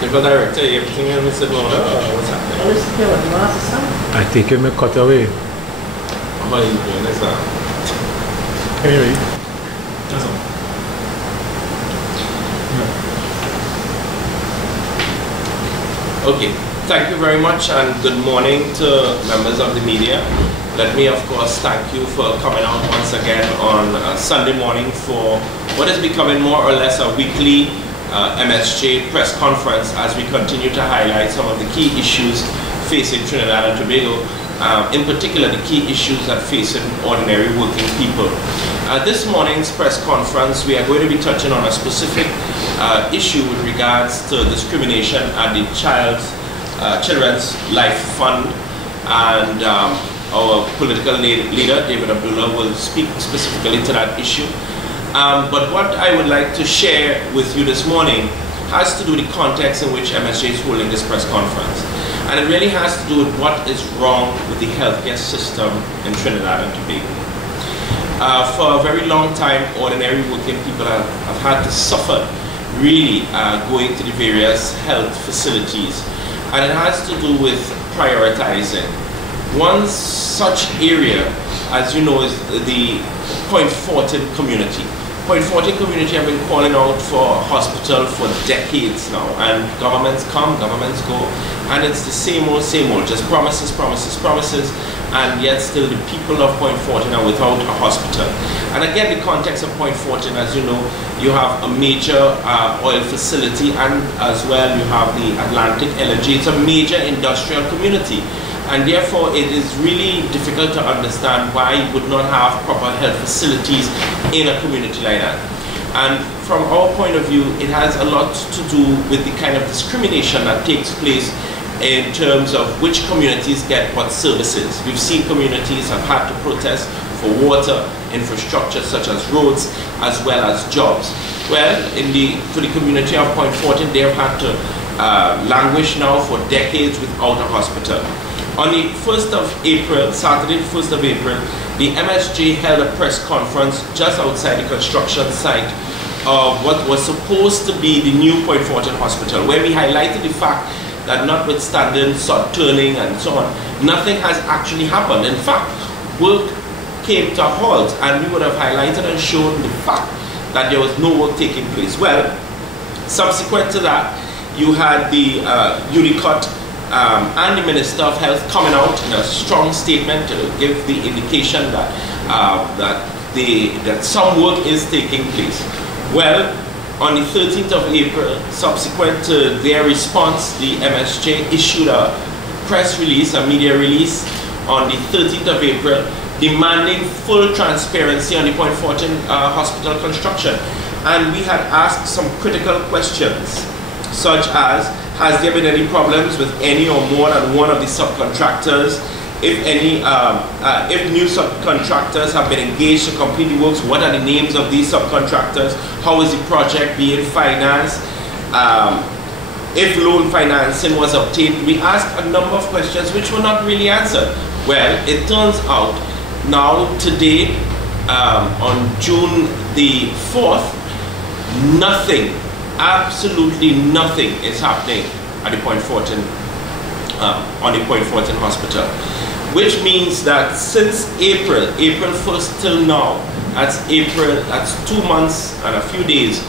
technical director, everything in Mr. Bonner, what's happening? I think it may cut away. How are you doing this now? Anyway. That's all. Okay, thank you very much and good morning to members of the media. Let me of course thank you for coming out once again on Sunday morning for what is becoming more or less a weekly MSJ press conference as we continue to highlight some of the key issues facing Trinidad and Tobago, in particular the key issues that facing ordinary working people. This morning's press conference we are going to be touching on a specific issue with regards to discrimination at the Children's Life Fund, and our political leader David Abdulah will speak specifically to that issue. But what I would like to share with you this morning has to do with the context in which MSJ is holding this press conference. And it really has to do with what is wrong with the healthcare system in Trinidad and Tobago. For a very long time, ordinary working people have had to suffer really going to the various health facilities. And it has to do with prioritizing. One such area, as you know, is the Fortin community. Fortin community have been calling out for a hospital for decades now, and governments come, governments go, and it's the same old, just promises, promises, promises, and yet still the people of Fortin are without a hospital. And again, the context of Fortin, as you know, you have a major oil facility, and as well you have the Atlantic Energy. It's a major industrial community. And therefore, it is really difficult to understand why you would not have proper health facilities in a community like that. And from our point of view, it has a lot to do with the kind of discrimination that takes place in terms of which communities get what services. We've seen communities have had to protest for water, infrastructure such as roads, as well as jobs. Well, for the community of Fortin, they have had to languish now for decades without a hospital. On the 1st of April, Saturday the 1st of April, the MSJ held a press conference just outside the construction site of what was supposed to be the new Fortin Hospital, where we highlighted the fact that notwithstanding sod turning and so on, nothing has actually happened. In fact, work came to a halt, and we would have highlighted and shown the fact that there was no work taking place. Well, subsequent to that, you had the UDICOT and the Minister of Health coming out in a strong statement to give the indication that that some work is taking place. Well, on the 13th of April, subsequent to their response, the MSJ issued a press release, a media release, on the 13th of April, demanding full transparency on the Fortin hospital construction. And we had asked some critical questions, such as, has there been any problems with any or more than one of the subcontractors? If any, if new subcontractors have been engaged to complete the works, what are the names of these subcontractors? How is the project being financed? If loan financing was obtained? We asked a number of questions which were not really answered. Well, it turns out now today, on June the 4th, nothing, absolutely nothing is happening at the Fortin, on the Fortin Hospital, which means that since April 1st till now, that's 2 months and a few days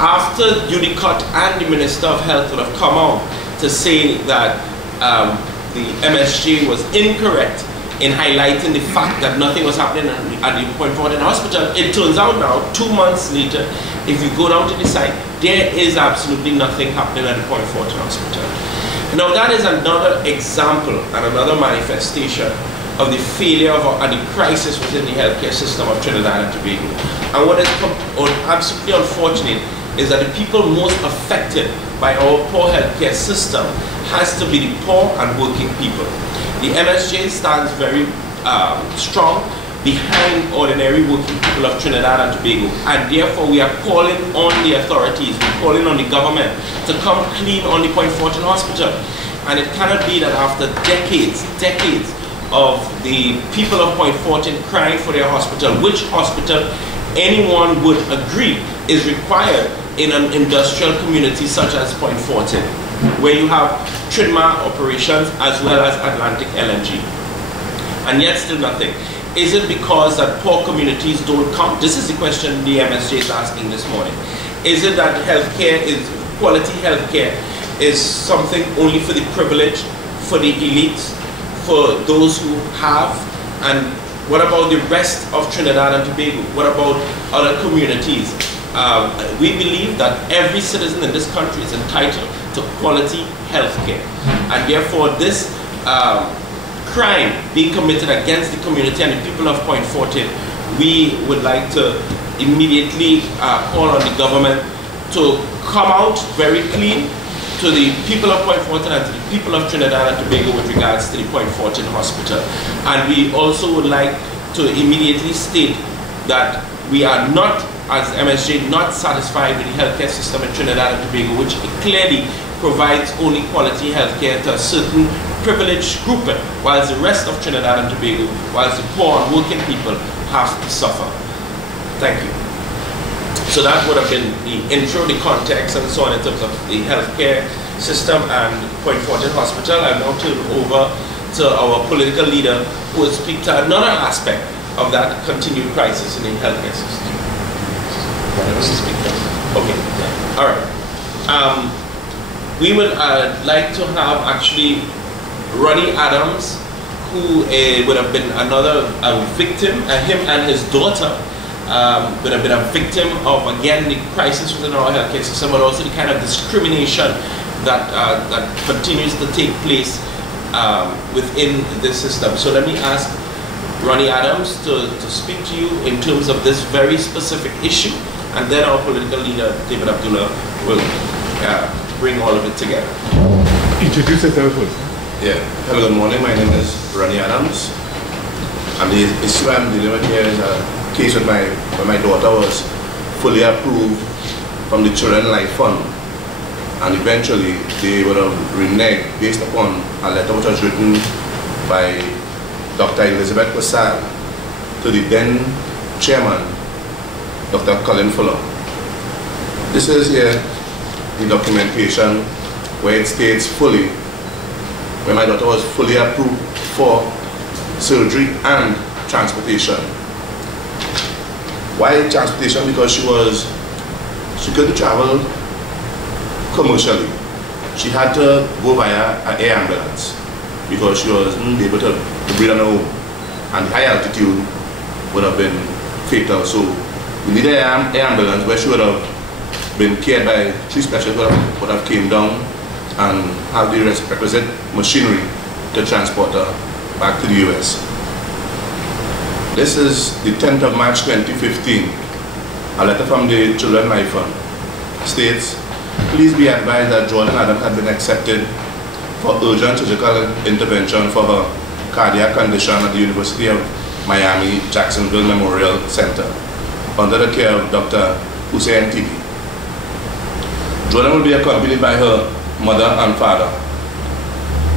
after UDICOT and the Minister of Health would have come out to say that the MSJ was incorrect in highlighting the fact that nothing was happening at the Fortin Hospital. It turns out now, 2 months later, if you go down to the site, there is absolutely nothing happening at the Fortin Hospital. Now that is another example and another manifestation of the failure of and the crisis within the healthcare system of Trinidad and Tobago. And what is absolutely unfortunate is that the people most affected by our poor healthcare system has to be the poor and working people. The MSJ stands very strong behind ordinary working people of Trinidad and Tobago, and therefore we are calling on the authorities, we're calling on the government to come clean on the Fortin Hospital. And it cannot be that after decades of the people of Fortin crying for their hospital, which hospital anyone would agree is required in an industrial community such as Point Fortin, where you have Trinma operations as well as Atlantic LNG. And yet still nothing. Is it because that poor communities don't come? This is the question the MSJ is asking this morning. Is it that healthcare is, quality healthcare is something only for the privileged, for the elites, for those who have? And what about the rest of Trinidad and Tobago? What about other communities? We believe that every citizen in this country is entitled to quality healthcare. And therefore this crime being committed against the community and the people of Point Fortin, we would like to immediately call on the government to come out very clean to the people of Point Fortin and to the people of Trinidad and Tobago with regards to the Point Fortin Hospital. And we also would like to immediately state that we are not, as MSJ, not satisfied with the healthcare system in Trinidad and Tobago, which clearly provides only quality healthcare to a certain privileged grouping, whilst the rest of Trinidad and Tobago, whilst the poor and working people have to suffer. Thank you. So that would have been the intro, the context, and so on in terms of the healthcare system and Point Fortin Hospital. I'll now turn over to our political leader who will speak to another aspect of that continued crisis in the healthcare system. Okay. All right. We would like to have actually Ronnie Adams, who would have been another victim, him and his daughter would have been a victim of, again, the crisis within our healthcare system, but also the kind of discrimination that, that continues to take place within this system. So let me ask Ronnie Adams to speak to you in terms of this very specific issue, and then our political leader, David Abdulah, will bring all of it together. Introduce yourself first. Yeah. Hello, good morning. My name is Ronnie Adams. And the issue I'm dealing with here is a case with where my daughter was fully approved from the Children Life Fund. And eventually they would have reneged based upon a letter which was written by Dr. Elizabeth Pasal to the then chairman, Dr. Colin Fuller. This is here the documentation where it states fully when my daughter was fully approved for surgery and transportation. Why transportation? Because she couldn't travel commercially. She had to go via an air ambulance because she wasn't able to breathe on her own, and high altitude would have been fatal. So we needed an air ambulance where she would have been cared by 3 specialists would have came down and have the requisite machinery to transport her back to the US. This is the 10th of March 2015. A letter from the Children Life Fund states, please be advised that Jordan Adams had been accepted for urgent surgical intervention for her cardiac condition at the University of Miami Jacksonville Memorial Center under the care of Dr. Hussein Tiki. Jordan will be accompanied by her mother and father,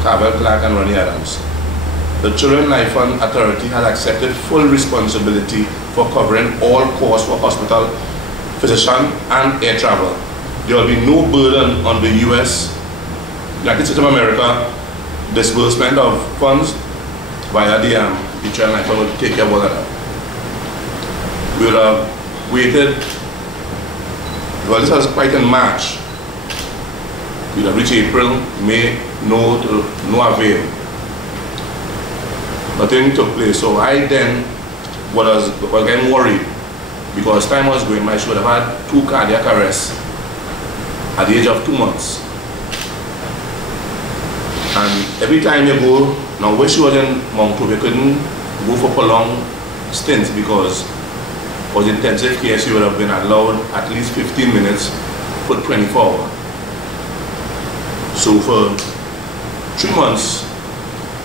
Carvel Clark and Ronnie Adams. The Children Life Fund Authority has accepted full responsibility for covering all costs for hospital, physician, and air travel. There will be no burden on the US, United States of America, disbursement of funds via the Children Life Fund will take care of all of that. We will have waited, well, this was quite in March. We will have reached April, May, no avail. Nothing took place. So I then was getting worried because time was going by. She would have had 2 cardiac arrests at the age of 2 months. And every time you go, now when she was in Mount Hope, you couldn't go for prolonged stints because for the intensive care she would have been allowed at least 15 minutes for 24 hours. So for 3 months,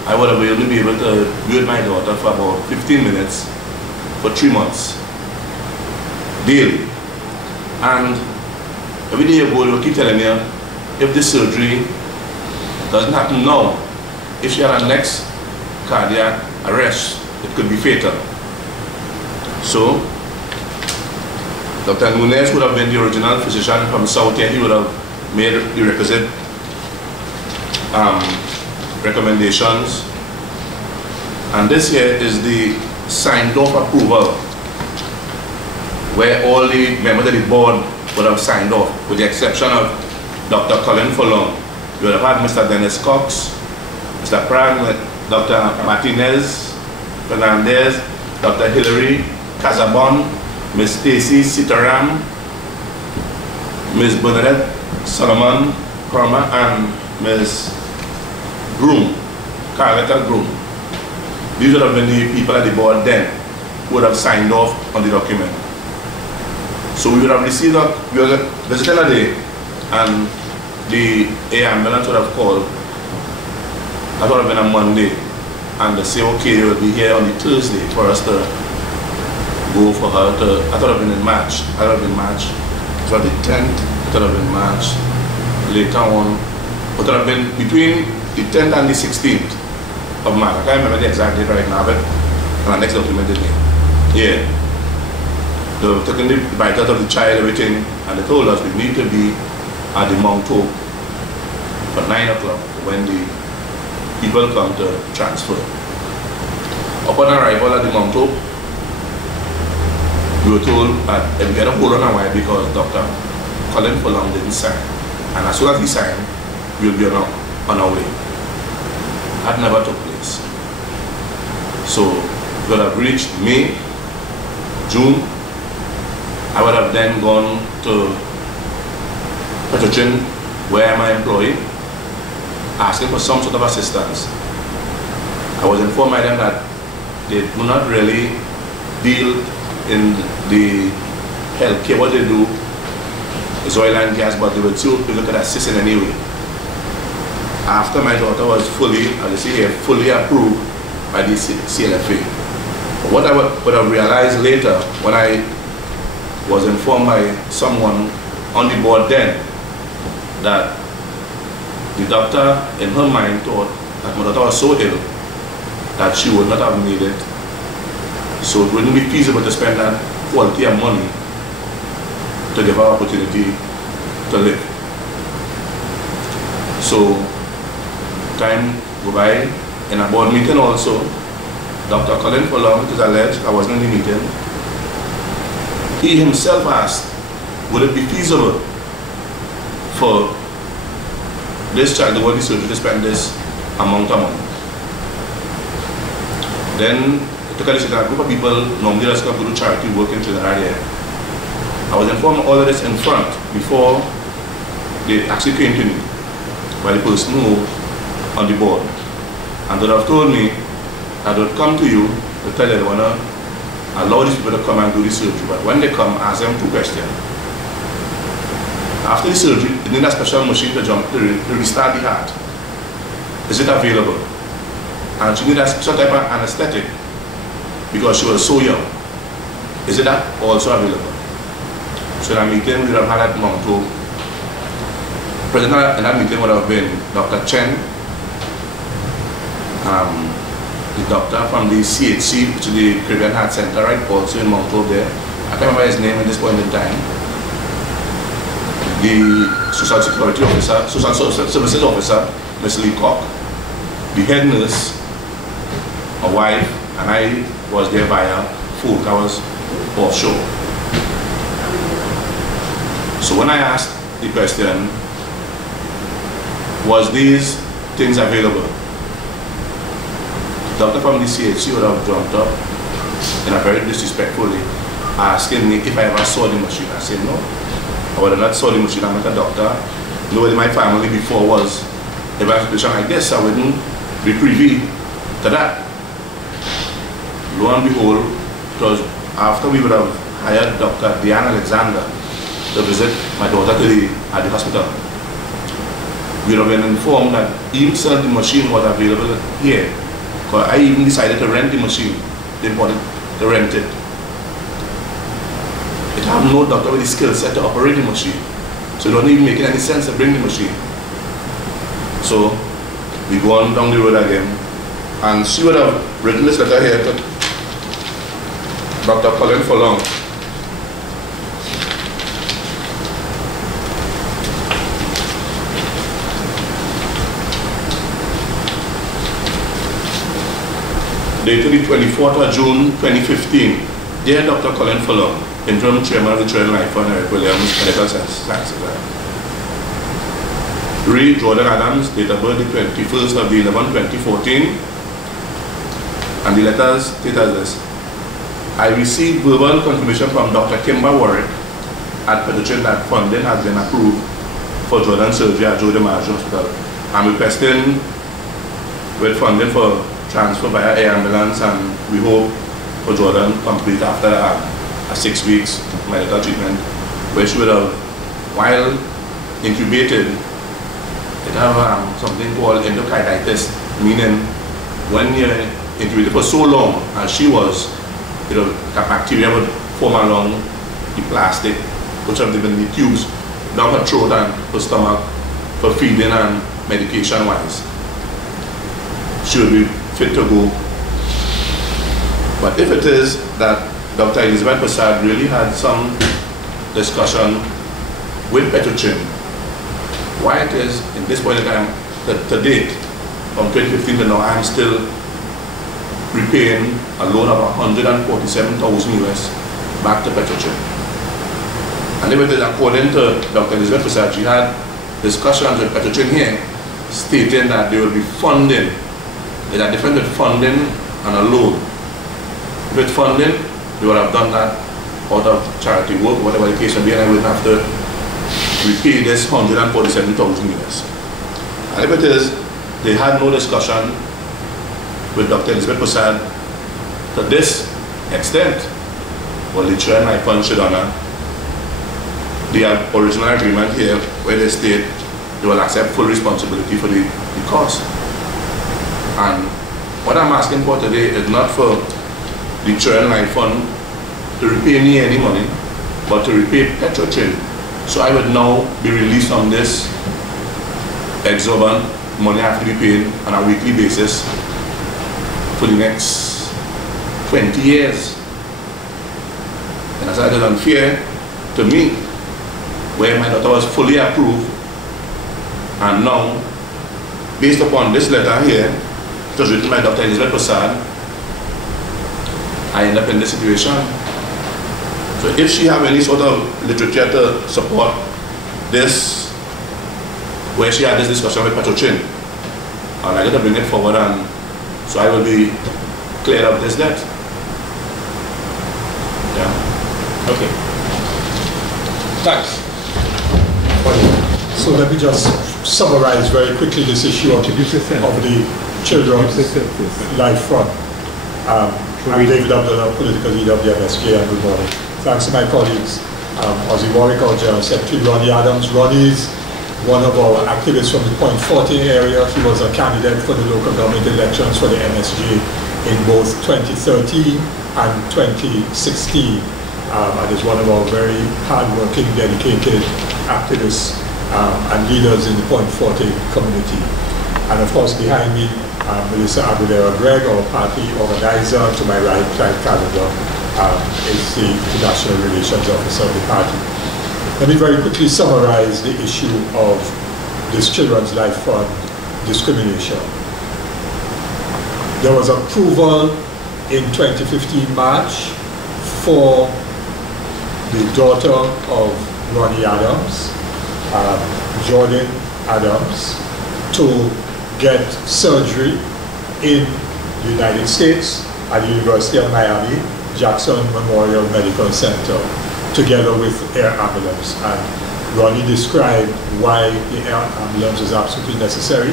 I would have only been able to be with my daughter for about 15 minutes for 3 months, daily. And every day you go, they will keep telling me, if this surgery doesn't happen now, if she had a next cardiac arrest, it could be fatal. So Dr. Nunez would have been the original physician from South here. He would have made the requisite recommendations. And this here is the signed off approval, where all the members of the board would have signed off, with the exception of Dr. Colin Furlong. You would have had Mr. Dennis Cox, Mr. Prague, Dr. Martinez, Fernandez, Dr. Hilary Casabon, Ms. Stacy Sitaram, Ms. Bernadette Solomon Korma, and Ms. Groom, Carletta Groom. These would have been the people at the board then who would have signed off on the document. So we would have received we were visiting a day, and the air ambulance would have called. That would have been a Monday, and they say, okay, they will be here on the Thursday for us to go for her to, I thought it would have been in March. I thought it would have been March. So the 10th, I thought it would have been March. Later on, it would have been between the 10th and the 16th of March. I can't remember the exact date right now, but my next document is here. Yeah. They were taking the vitals of the child, everything, and they told us we need to be at the Mount Hope for 9 o'clock when the people come to transfer. Upon arrival at the Mount Hope, we were told that we get a hold on a while because Dr. Colin Furlong didn't sign. And as soon as he signed, we'll be on our way. That never took place. So we would have reached May, June. I would have then gone to Fortin, where I'm employed, asking for some sort of assistance. I was informed by them that they do not really deal in the healthcare. What they do is oil and gas, but they would still look at assist in any way. After my daughter was fully, as you see here, fully approved by the CLFA. What I would have realized later when I was informed by someone on the board then that the doctor in her mind thought that my daughter was so ill that she would not have made it. So it wouldn't be feasible to spend that quality of money to give her opportunity to live. So time go by. In a board meeting also, Dr. Colin Furlong, it is alleged, I wasn't in the meeting, he himself asked, would it be feasible for this child, the worthy surgery, to spend this amount of money? Then it took a decision. A group of people normally just come to do charity work in Trinidad here. I was informed of all of this in front before they actually came to me by the person who on the board. And they have told me I would come to you to tell you they want to allow these people to come and do the surgery. But when they come, ask them 2 questions. After the surgery, they need a special machine to restart the heart. Is it available? And she needed a special type of anesthetic because she was so young. Is it that also available? So in a meeting we would have had at Mount Hope. Present in that meeting would have been Dr. Chen, the doctor from the CHC, which is the Caribbean Heart Center, right, also in Mount Hope there. I can't remember his name at this point in time. The Social Security Officer, Social Services Officer, Ms. Lee Cock, the head nurse, my wife, and I was there via phone. I was offshore. So when I asked the question, was these things available? The doctor from the CHC would have jumped up in a very disrespectful way, asking me if I ever saw the machine. I said no, I would have not saw the machine. I'm not a doctor. Nobody in my family before was evaluation like this. I wouldn't be privy to that. Lo and behold, it was after we would have hired Dr. Diane Alexander to visit my daughter at the hospital. We would have been informed that even still the machine was available here. Because I even decided to rent the machine. They wanted to rent it. It had no doctor with the skill set to operate the machine. So it wasn't even making any sense to bring the machine. So we go on down the road again. And she would have written this letter here to Dr. Colin Furlong. dated the 24th of June 2015. Dear Dr. Colin Fuller, Interim Chairman of the Children Life Fund, Eric Williams, Medical Sciences. Ray Jordan Adams, date of birth the 21st of the 11th, 2014. And the letters state as this. I received verbal confirmation from Dr. Kimber Warwick at Petruchin that funding has been approved for Jordan surgery at Joe DiMaggio Hospital. I'm requesting with funding for transfer via air ambulance, and we hope for Jordan complete after a 6 weeks medical treatment, which would have, while incubated, it have something called endocarditis, meaning when you're incubated for so long as she was, the bacteria would form along the plastic, which have been the tubes down her throat and her stomach for feeding and medication wise. She would be fit to go. But if it is that Dr. Elizabeth Prasad really had some discussion with Petruchin, why it is in this point in time, to date, from 2015 to now, I'm still repaying a loan of $147,000 US back to Petruchin. And if it is according to Dr. Elizabeth Prasad, she had discussions with Petruchin here stating that they will be funding. There's a difference with funding and a loan. With funding, they would have done that out of charity work, whatever the case may be, and I wouldn't have to repay this $147,000 US. And if it is, they had no discussion with Dr. Elizabeth Prasad to this extent, well, the Children Life Fund should honor the original agreement here where they state they will accept full responsibility for the cost. And what I'm asking for today is not for the Children Life Fund to repay me any money, but to repay Petruchin. So I would now be released from this exorbitant money I have to be paid on a weekly basis for the next 20 years. And as that is unfair to me, where my daughter was fully approved, and now, based upon this letter here, it was written by Dr. Elizabeth Prasad, I end up in this situation. So if she have any sort of literature to support this, where she had this discussion with Petruchin, I'd like to bring it forward, and so I will be cleared of this debt. Yeah. Okay. Thanks. So let me just summarize very quickly this issue of the Children's Life Fund. I'm David Abdulah, political leader of the MSJ, and good morning. Thanks to my colleagues, Ozzy Warwick, our General Secretary, Ronnie Adams. Ronnie is one of our activists from the Fortin area. He was a candidate for the local government elections for the MSJ in both 2013 and 2016. And is one of our very hard-working, dedicated activists and leaders in the Fortin community. And of course, behind me, Melissa Abdulah, our party organizer. To my right, Clive Calendar, is the International Relations Officer of the party. Let me very quickly summarize the issue of this Children's Life Fund discrimination. There was approval in 2015 March for the daughter of Ronnie Adams, Jordan Adams, to get surgery in the United States at the University of Miami, Jackson Memorial Medical Center, together with air ambulance. And Ronnie described why the air ambulance is absolutely necessary.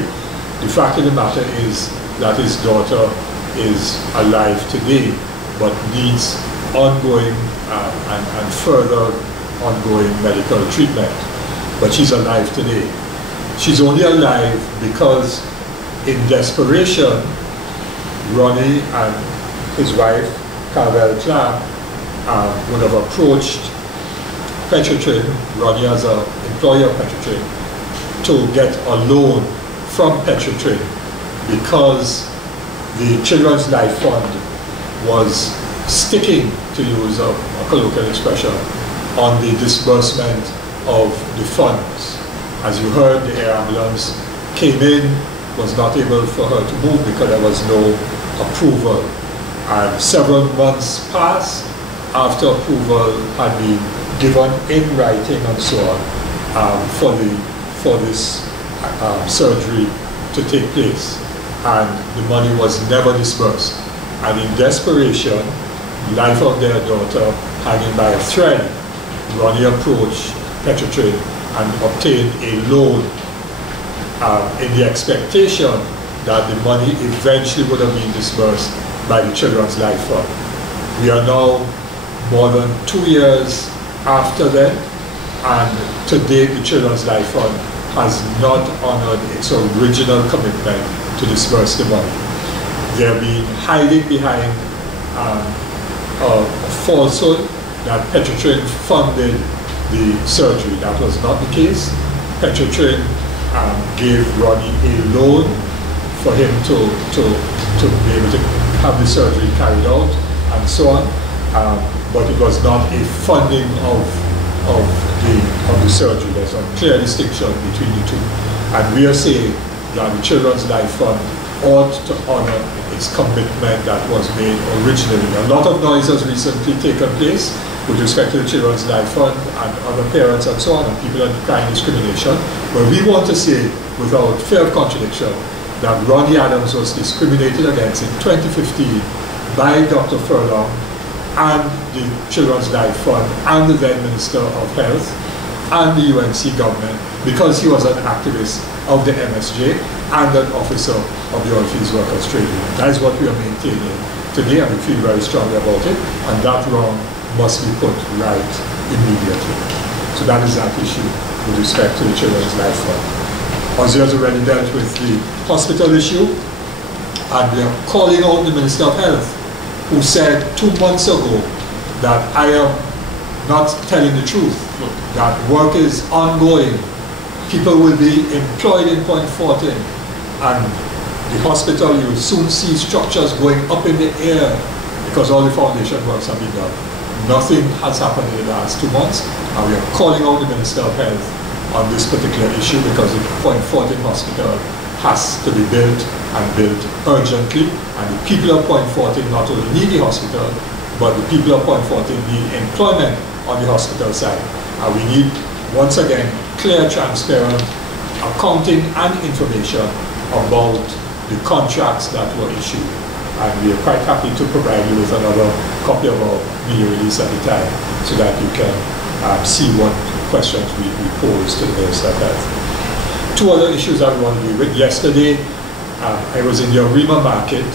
The fact of the matter is that his daughter is alive today, but needs ongoing and further ongoing medical treatment. But she's alive today. She's only alive because in desperation, Ronnie and his wife, Carvel Clark, would have approached Petruchin, Ronnie as an employer of Petruchin, to get a loan from Petruchin because the Children's Life Fund was sticking, to use a colloquial expression, on the disbursement of the funds. As you heard, the air ambulance came in, was not able for her to move because there was no approval And several months passed after approval had been given in writing and so on for this surgery to take place, and the money was never disbursed. And in desperation, life of their daughter hanging by a thread, Ronnie approached Petrotrain and obtained a loan in the expectation that the money eventually would have been disbursed by the Children's Life Fund. We are now more than 2 years after that, and to date the Children's Life Fund has not honored its original commitment to disburse the money. They have been hiding behind a falsehood that Petrotrain funded the surgery. That was not the case. Petrotrain gave Ronnie a loan for him to be able to have the surgery carried out and so on, but it was not a funding of the surgery. There's a clear distinction between the two, and we are saying that the Children's Life Fund ought to honor its commitment that was made originally. A lot of noise has recently taken place with respect to the Children's Life Fund and other parents and so on, and people are crying discrimination. But we want to say, without fear of contradiction, that Ronnie Adams was discriminated against in 2015 by Dr. Furlong and the Children's Life Fund and the then Minister of Health and the UNC government because he was an activist of the MSJ and an officer of the Oil Fields Workers Trade Union. That is what we are maintaining today, and we feel very strongly about it, and that wrong must be put right immediately. So that is that issue with respect to the Children's Life Fund. Ozzy has already dealt with the hospital issue, and we are calling out the Minister of Health, who said 2 months ago that I am not telling the truth, that work is ongoing, people will be employed in Point Fortin, and the hospital, you will soon see structures going up in the air because all the foundation works have been done. Nothing has happened in the last 2 months, and we are calling out the Minister of Health on this particular issue because the Point Fortin Hospital has to be built and built urgently, and the people of Point Fortin not only need the hospital, but the people of Point Fortin need employment on the hospital side. And we need, once again, clear, transparent accounting and information about the contracts that were issued. And we are quite happy to provide you with another copy of our media release at the time so that you can see what questions we posed to the Minister of Health. 2 other issues I want to deal with. Yesterday, I was in the Arima market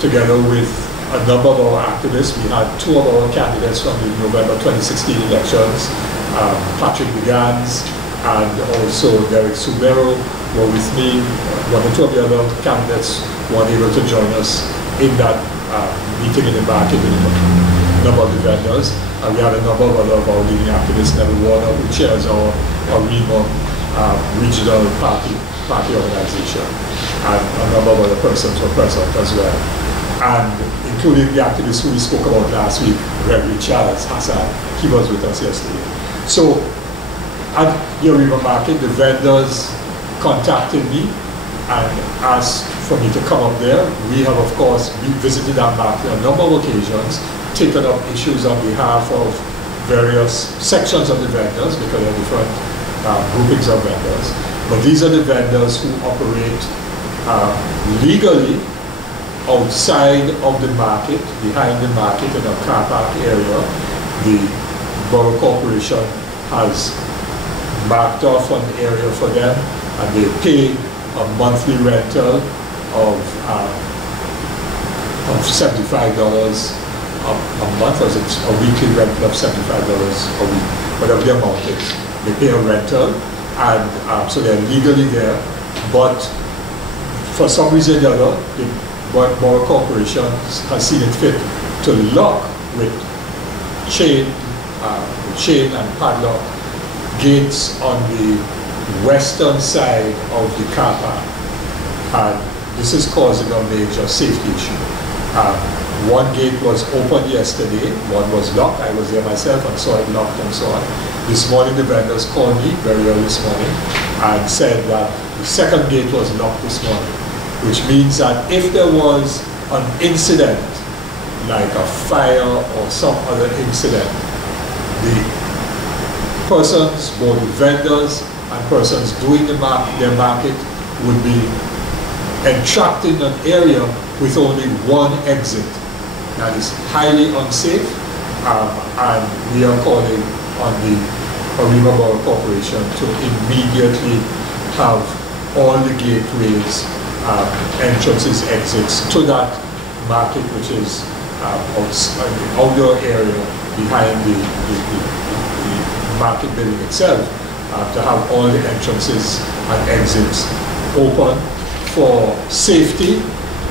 together with a number of our activists. We had 2 of our candidates from the November 2016 elections, Patrick Begans and also Derek Subero were with me. 1 or 2 of the other candidates were able to join us in that meeting in the market with a number of the vendors. And we had a number of other of our leading activists, Neville Warner, who chairs our Arima regional party organization, and a number of other persons were present as well, and including the activist who we spoke about last week, Gregory Charles Hassan. He was with us yesterday. So at the Arima market, the vendors contacted me and asked for me to come up there. We have, of course, visited that market on a number of occasions, taken up issues on behalf of various sections of the vendors because there are different groupings of vendors. But these are the vendors who operate legally outside of the market, behind the market in a car park area. The Borough Corporation has marked off an area for them, and they pay a monthly rental of $75 a month, or is it a weekly rental of $75 a week, whatever the amount is. They pay a rental, and so they're legally there, but for some reason or the other, the Borough Corporation has seen it fit to lock with chain and padlock gates on the western side of the car park, and this is causing a major safety issue. 1 gate was opened yesterday, 1 was locked. I was there myself and saw it locked and so on. This morning the vendors called me very early this morning and said that the 2nd gate was locked this morning, which means that if there was an incident like a fire or some other incident, the persons, both vendors and persons doing their market, would be entrapped in an area with only one exit. That is highly unsafe, and we are calling on the Arima Borough Corporation to immediately have all the gateways, entrances, exits to that market, which is the outdoor area behind the market building itself, to have all the entrances and exits open for safety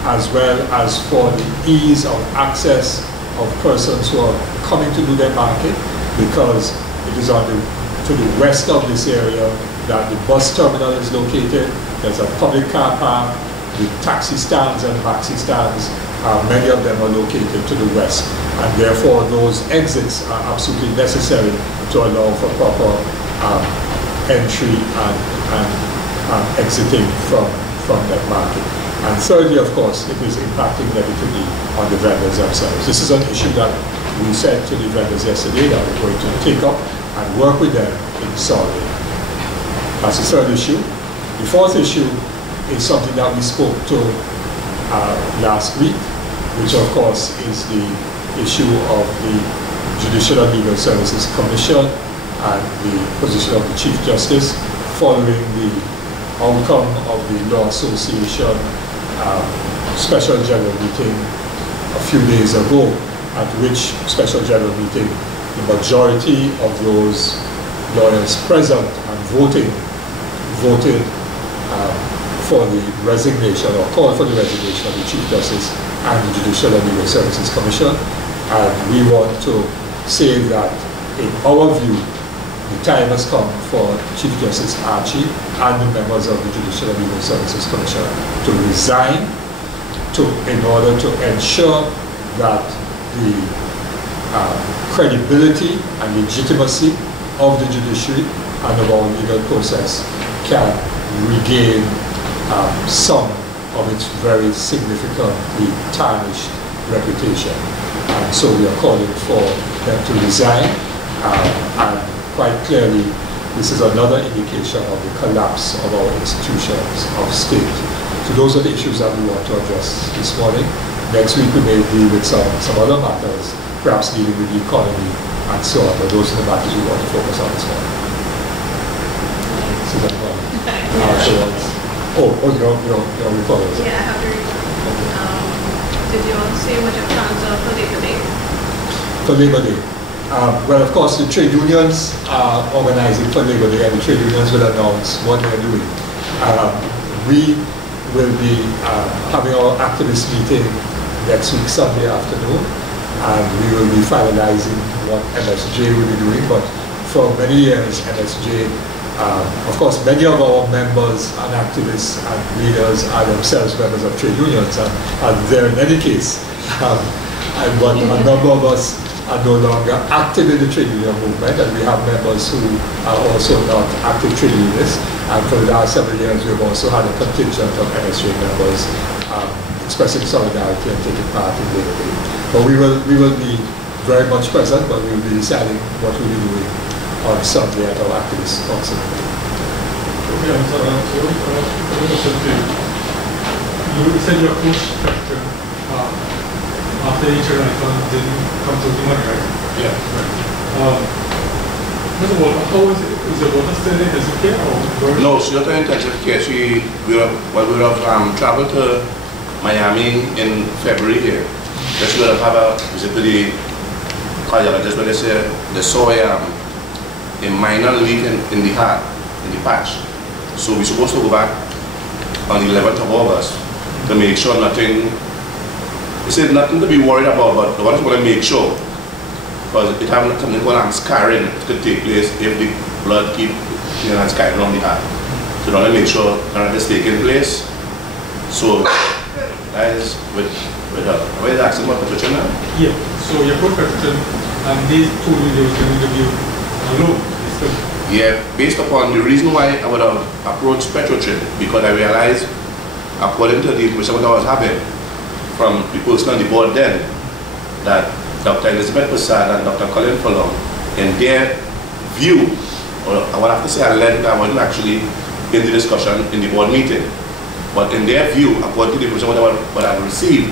as well as for the ease of access of persons who are coming to do their market, because it is to the west of this area that the bus terminal is located. There's a public car park, the taxi stands and maxi stands, many of them are located to the west, and therefore those exits are absolutely necessary to allow for proper entry and exiting from that market. And thirdly, of course, it is impacting negatively on the vendors themselves. This is an issue that we said to the vendors yesterday that we're going to take up and work with them in solving. That's the third issue. The fourth issue is something that we spoke to last week, which of course is the issue of the Judicial and Legal Services Commission and the position of the Chief Justice following the outcome of the Law Association special general meeting a few days ago, at which special general meeting the majority of those lawyers present and voted for the resignation, or called for the resignation of the Chief Justice and the Judicial and Legal Services Commission. And we want to say that in our view, the time has come for Chief Justice Archie and the members of the Judicial and Legal Services Commission to resign in order to ensure that the credibility and legitimacy of the judiciary and of our legal process can regain some of its very significantly tarnished reputation. And so we are calling for them to resign, and quite clearly this is another indication of the collapse of our institutions of state. So those are the issues that we want to address this morning. Next week we may deal with some other matters, perhaps dealing with the economy and so on, but those are the matters we want to focus on this morning. Your reporters. Yeah, I have to read. Did you want to say what your plans are for Labor Day? For Labor Day? Well, of course, the trade unions are organizing for Labor Day, and the trade unions will announce what they're doing. We will be having our activist meeting next week, Sunday afternoon, and we will be finalizing what MSJ will be doing. But for many years, MSJ, of course, many of our members and activists and leaders are themselves members of trade unions, and there in any case. But a number of us are no longer active in the trade union movement, and we have members who are also not active trade unionists. And for the last several years, we've also had a contingent of MSJ members expressing solidarity and taking part in Labor Day. But we will be very much present, but we will be deciding what we'll be doing on Sunday at our activist council. Okay, I'm sorry. You said your first question after each didn't come to the money, right? Yeah. Right. First of all, how is your daughter still in intensive care? Or No, she's not in intensive care. We would have traveled to Miami in February here. Just we would have a visit to the cardiologist where they saw a minor leak in the heart, in the patch. So we're supposed to go back on the 11th of August to make sure nothing. We said nothing to be worried about, but the one is going to make sure, because it having something called scarring could take place if the blood keep scarring on the heart. So they want to make sure that is taking place. So that is with her. Why is asking about the now? Yeah. So your court petition, and they told you they were going to give you a loan. Yeah, based upon the reason why I would have approached Petrotrin, because I realized, according to the information that I was having from the person on the board then, that Dr. Elizabeth Prasad and Dr. Colin Fulham, in their view, or I will have to say allegedly, I wasn't actually in the discussion in the board meeting, but in their view, according to the information what I've received,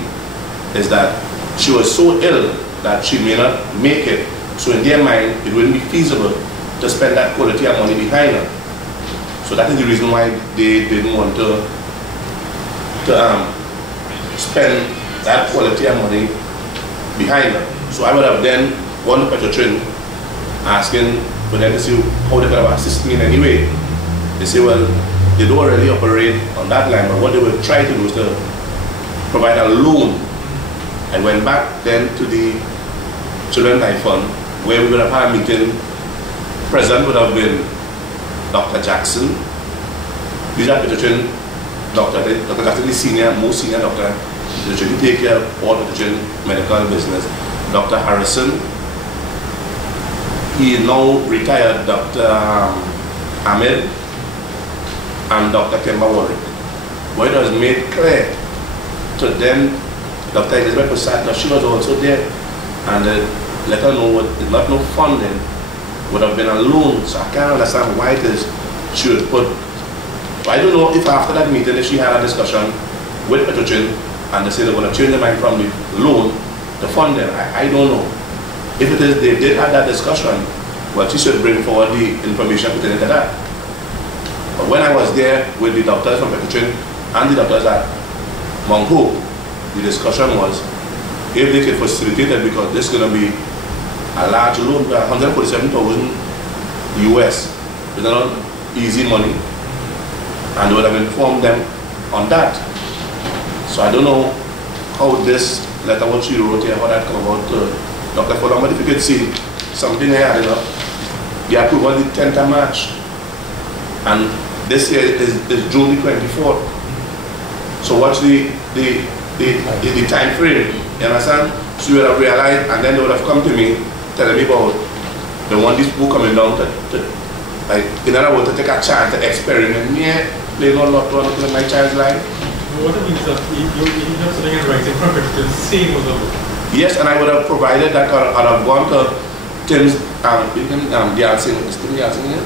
is that she was so ill that she may not make it. So in their mind, it wouldn't be feasible to spend that quality of money behind her. So that is the reason why they didn't want to spend that quality of money behind her. So I would have then gone to Petrotrin asking for them to see how they could have assisted me in any way. They say, well, they don't really operate on that line, but what they would try to do is to provide a loan. I went back then to the Children's Life Fund, where we would have had a meeting. President would have been Dr. Jackson. These are Petrotrin, Dr. Jackson, the most senior doctor. Petrotrin, take care of all Petrotrin medical business. Dr. Harrison, he is now retired, Dr. Ahmed, and Dr. Kemba Warwick. But it was made clear to them, Dr. Elizabeth Prasad, she was also there, and let her know what is not no funding, would have been a loan. So I can't understand why it is she would put. I don't know if after that meeting, if she had a discussion with Petrotrin and they said they're going to change their mind from the loan to funding. I don't know. If it is they did have that discussion, well, she should bring forward the information pertaining to that. But when I was there with the doctors from Petrotrin and the doctors at Mount Hope, the discussion was if they could facilitate it, because this is going to be a large loan, $147,000 US, it's not easy money, and they would have informed them on that. So I don't know how this letter, what she wrote here, how that come about to Dr. Fulham, but if you could see something here, you know, the approval the 10th of March, and this year is June the 24th. So what's the time frame, you understand? So you would have realized, and then they would have come to me telling me about they want this book coming down to like, in other words, to take a chance to experiment. Yeah, play no lot to my child's life. What it means is that you have something in writing from Clifton saying was a book. Yes, and I would have provided that, or I'd have gone to Tim's, Dancing, is Tim Dancing here?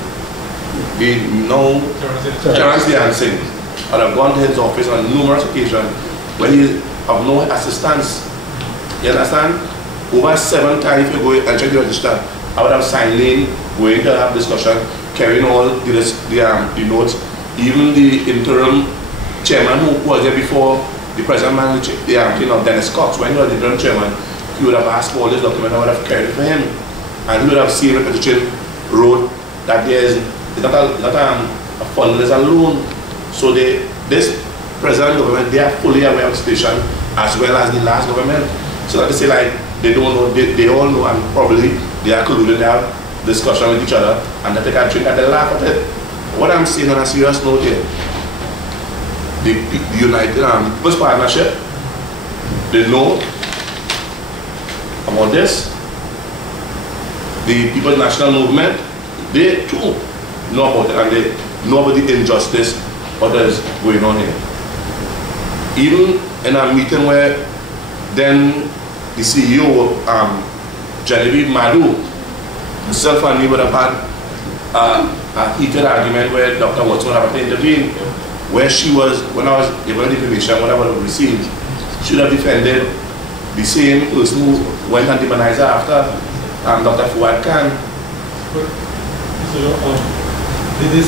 Terrence Dancing. I'd have gone to his office on numerous occasions when he have no assistance. You understand? Over 7 times if you go and check the register, I would have signed in, going to have discussion, carrying all the notes. Even the interim chairman who was there before the present manager, Dennis Cox, when he was the interim chairman, he would have asked for all this document, I would have carried it for him. And he would have seen the petition wrote that there is not a fund, there's a loan. So this present government, they are fully aware of the situation as well as the last government. So that they say like, they don't know, they all know, and probably they are colluding, they have discussion with each other, and they take a drink and they laugh at it. What I'm saying on a serious note here, the United People's Partnership, they know about this. The People's National Movement, they too know about it, and they know about the injustice what is going on here. Even in a meeting where then the CEO, Genevieve Madu, himself and me would have had a heated argument where Dr. Watson would have to intervene, where she was, when I was given the information, what I would have received, she would have defended the same person who went and demonized her after Dr. Fuad Khan. So, did the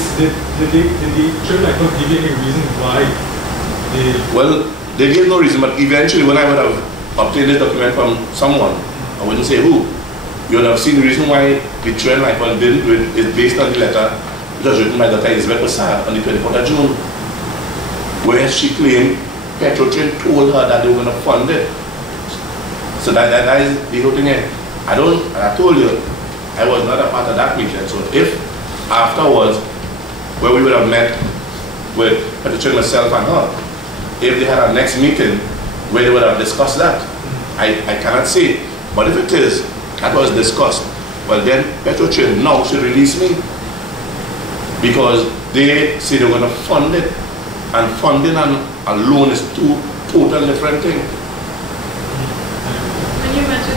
children give you any reason why they... Well, they gave no reason, but eventually when I would have obtained this document from someone, I wouldn't say who, you would have seen the reason why the Children's Life Fund didn't do it is based on the letter which was written by Dr. Elizabeth Prasad on the 24th of June, where she claimed Petrotrin told her that they were going to fund it. So that is the whole thing here. I told you, I was not a part of that meeting. So if afterwards, where we would have met with Petrotrin, myself and her, if they had a next meeting where they would have discussed that, I cannot say. But if it is, that was discussed, well then Petrotrin now should release me, because they say they're going to fund it, and funding and a loan is two totally different things. When you mentioned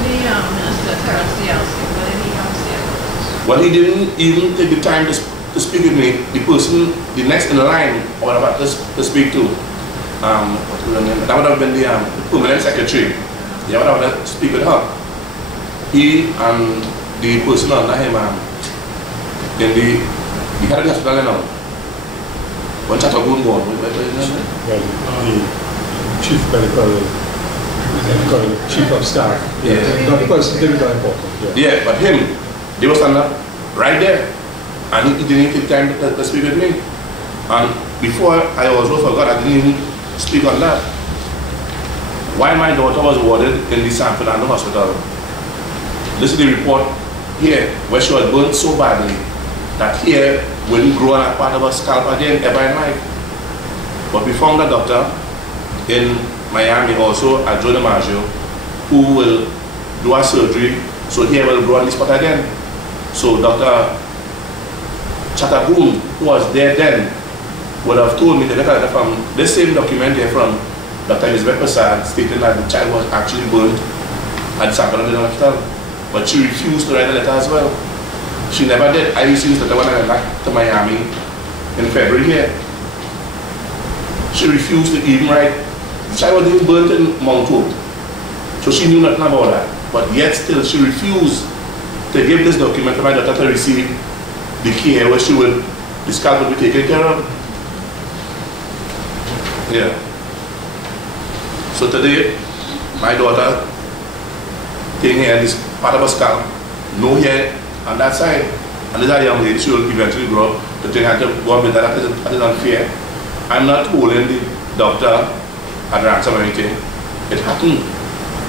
tell us CLC? What did he have to say about this? Well, he didn't even take the time to speak with me. The person, the next in the line, or about to speak to, that would have been the permanent secretary. He would have to speak with her. He and the person under him, in the head of the hospital now. One Chatagoon gone. The chief medical chief of staff. Yeah. Not the person, they were very important. Yeah, but him, they was standing up right there. And he didn't take time to speak with me. And before I also forgot, I didn't even speak on that. While my daughter was warded in the San Fernando hospital, this is the report here, where she was burned so badly that here wouldn't grow on a part of her scalp again ever in life. But we found a doctor in Miami also at Joe DiMaggio who will do a surgery so here will grow on the spot again. So Dr. Chatagoon, who was there then, would have told me to get a letter from this same document here from Dr. Elizabeth Prasad stating that the child was actually burned at the San Fernando hospital. But she refused to write the letter as well. She never did. I received the letter when I went back to Miami in February here. She refused to even write. The child was even burnt in Mount Hope. So she knew nothing about that. But yet still she refused to give this document for my daughter to receive the care where she would, the scalp would be taken care of. Yeah. So today, my daughter taking here this part of her scalp, no hair on that side. And this is a young lady, she will eventually grow up to think I have to go up with that is unfair. I'm not holding the doctor at ransom or anything. It happened.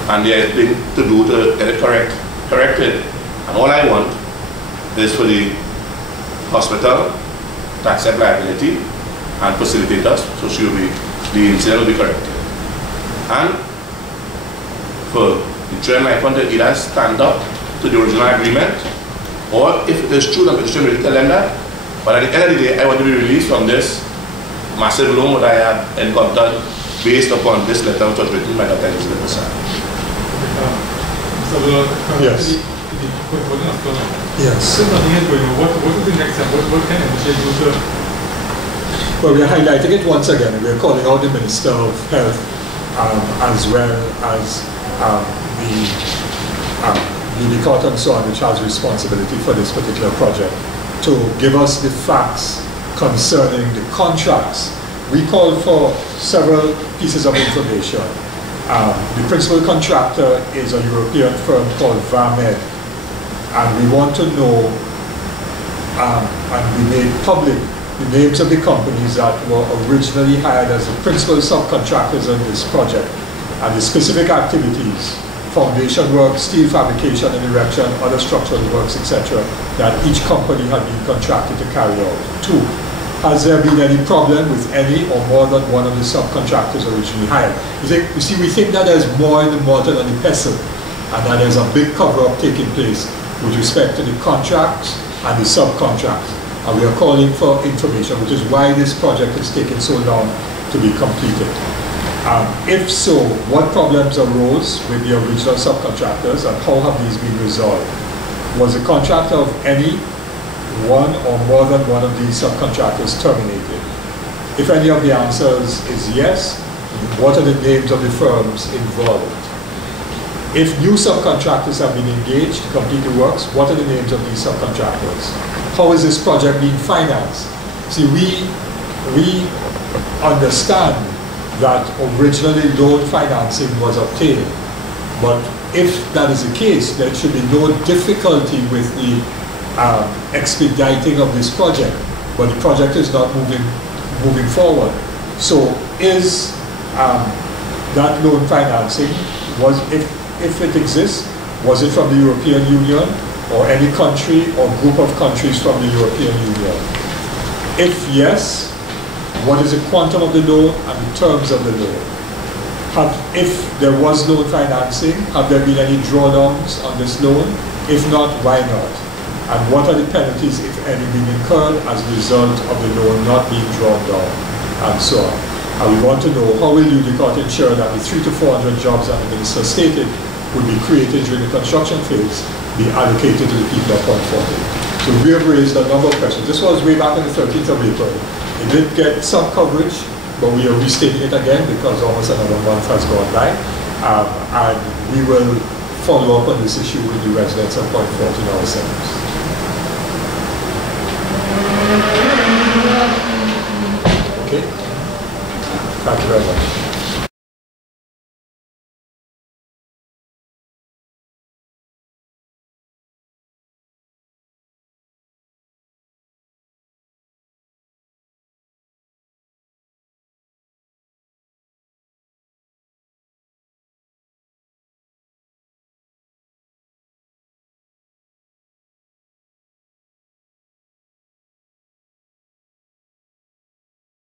And there is thing to do to get it corrected. And all I want is for the hospital to accept liability and facilitate us, so the incident will be corrected. And for the children I want to either stand up to the original agreement, or if it is true that the petition will tell them that, but at the end of the day, I want to be released from this massive loan that I have encountered based upon this letter which was written by Dr. Elizabeth Prasad. Yes. Yes. Since nothing is going on, what is the next step? What can MSJ do to? Well, we are highlighting it once again. We are calling out the Minister of Health as well as the Unicourt and so on, which has responsibility for this particular project, to give us the facts concerning the contracts. We called for several pieces of information. The principal contractor is a European firm called Vamed, and we want to know, and we made public the names of the companies that were originally hired as the principal subcontractors on this project, and the specific activities, foundation work, steel fabrication and erection, other structural works, etc., that each company had been contracted to carry out. 2, has there been any problem with any or more than one of the subcontractors originally hired? You see, we think that there's more in the mortar than the pestle, and that there's a big cover-up taking place with respect to the contracts and the subcontracts. And we are calling for information, which is why this project is taking so long to be completed. If so, what problems arose with the original subcontractors and how have these been resolved? Was the contract of any one or more than one of these subcontractors terminated? If any of the answers is yes, what are the names of the firms involved? If new subcontractors have been engaged to complete the works, what are the names of these subcontractors? How is this project being financed? See, we understand that originally loan financing was obtained, but if that is the case, there should be no difficulty with the expediting of this project, but the project is not moving forward. So is that loan financing, if it exists, was it from the European Union or any country or group of countries from the European Union? If yes, what is the quantum of the loan and the terms of the loan? If there was loan financing, have there been any drawdowns on this loan? If not, why not? And what are the penalties, if any, being incurred as a result of the loan not being drawn down, and so on? And we want to know, how will Unicourt ensure that the 300 to 400 jobs that the Minister stated would be created during the construction phase be allocated to the people of Point Fortin. So we have raised a number of questions. This was way back on the 13th of April. It did get some coverage, but we are restating it again because almost another month has gone by. And we will follow up on this issue with the residents of Point Fortin ourselves.